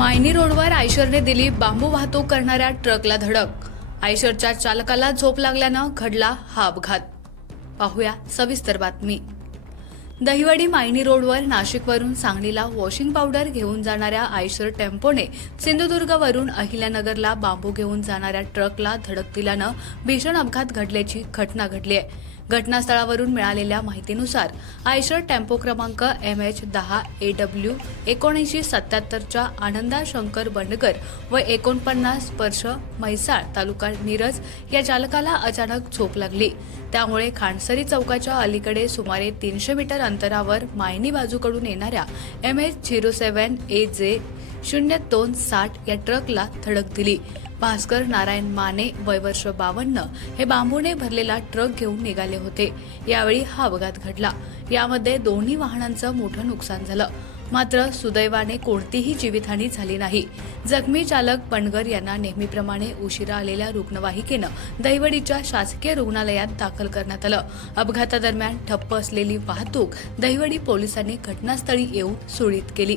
मायनी रोडवर आयशरने दिली बांबू वाहतूक करणाऱ्या ट्रकला धडक। आयशरच्या चालकाला झोप लागल्यानं घडला हा अपघात। पाहूया सविस्तर बातमी। दहिवडी मायनी रोडवर नाशिकवरून सांगलीला वॉशिंग पावडर घेऊन जाणाऱ्या आयशर टेम्पोने सिंधुदुर्गवरून अहिल्यानगरला बांबू घेऊन जाणाऱ्या ट्रकला धडक दिल्यानं भीषण अपघात घडल्याची घटना घडली आहे। घटनास्थळावरून मिळालेल्या माहितीनुसार आयशर टेम्पो क्रमांक MH10AW 1977च्या आनंदा शंकर बंडकर व 49 वर्ष म्हैसाळ तालुका मिरज या चालकाला अचानक झोप लागली। त्यामुळे खांडसरी चौकाच्या अलीकडे सुमारे 300 मीटर अंतरावर मायनी बाजूकडून येणाऱ्या MH07AJ 0260 या ट्रकला धडक दिली। भास्कर नारायण माने वय वर्ष 52 हे बांबूने भरलेला ट्रक घेऊन निघाले होते। यावेळी हा अपघात घडला। यामध्ये दोन्ही वाहनांचं मोठं नुकसान झालं, मात्र सुदैवाने कोणतीही जीवितहानी झाली नाही। जखमी चालक बंडगर यांना नेहमीप्रमाणे उशिरा आलेल्या रुग्णवाहिकेनं दहिवडीच्या शासकीय रुग्णालयात दाखल करण्यात आलं। अपघातादरम्यान ठप्प असलेली वाहतूक दहिवडी पोलिसांनी घटनास्थळी येऊन सुरळीत केली।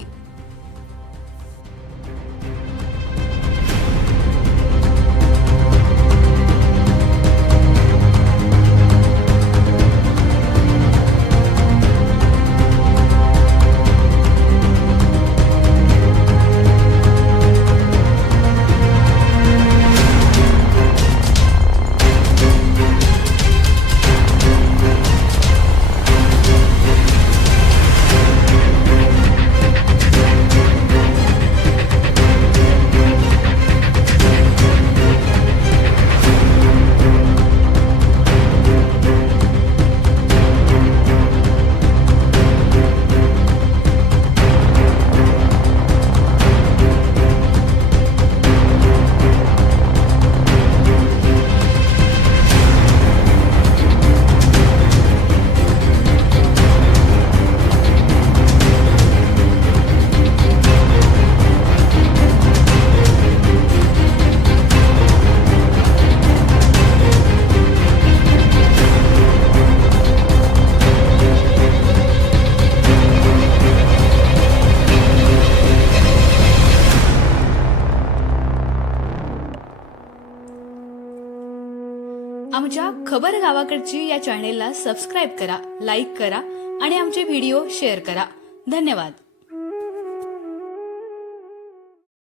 आमच्या खबर गावाकडची या चॅनेलला सबस्क्राइब करा, लाईक करा आणि आमचे व्हिडिओ शेअर करा। धन्यवाद।